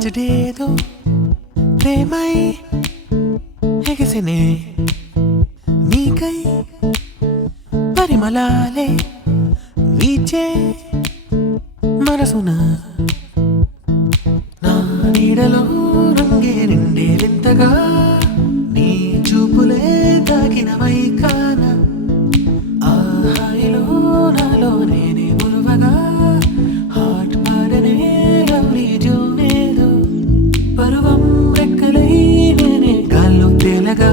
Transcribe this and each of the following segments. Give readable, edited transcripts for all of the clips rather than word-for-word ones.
అలజడేదో ప్రేమై ఎగసినే నీకై పరిమళాలే వీచే మనసున నా నీడలో రంగే నిండే వింతగా నీ చూపులే తాకిన మైకాన ఆ హాయిలో నాలో నేనే మురువగా హాట్ పాడనే లవ్లీ జోనేదో పరువం రెక్కలై నేనే గాల్లో తేలగా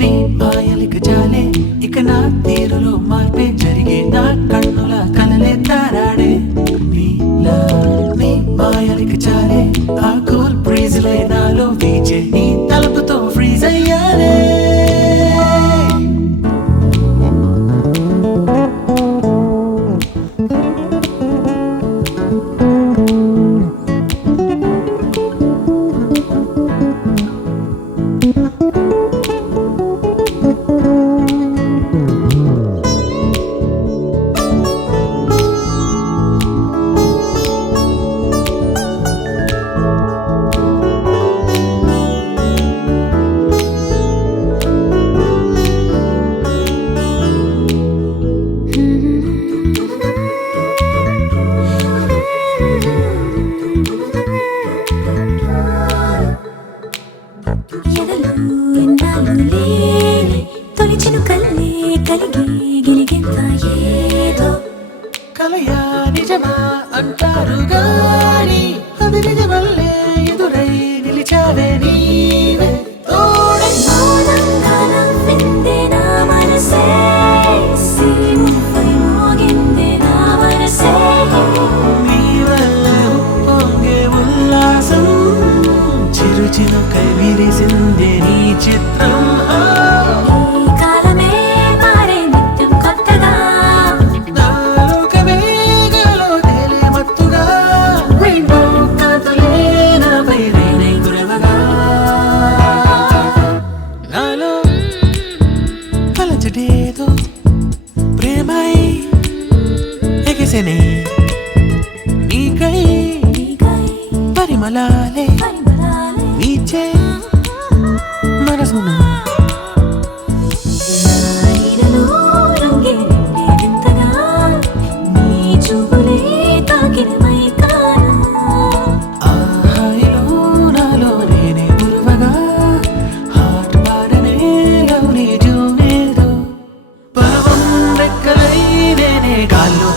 నీ మాయలిక చాలే ఇక నా తీరులో మార్పే జరిగే నా కన్నుల కలలే తారాడే నీలా నీ మాయలిక చాలే ఆ కూల్ బ్రీజ్లే నాలో వీచే నీ తలుపుతో ఫ్రీజ్ అయ్యానే కలయా నిజమా అంటారు గాని అది నిజమల్లే ఎదురై నిలిచావే నీవే తోడై నీ వల్ల ఉప్పొంగే ఉల్లాసం చిరు చినుకై విరిసిందే నీ చిత్రం అలజడేదో ప్రేమై ఎగసినే నీకై పరిమళాలే వీచే మనసున ఆ హాయిలో నాలో నేనే మురువగా హాట్ పాడనే లవ్లీ జోనేదో పర్వం రెక్కలై నేనే గాల్లో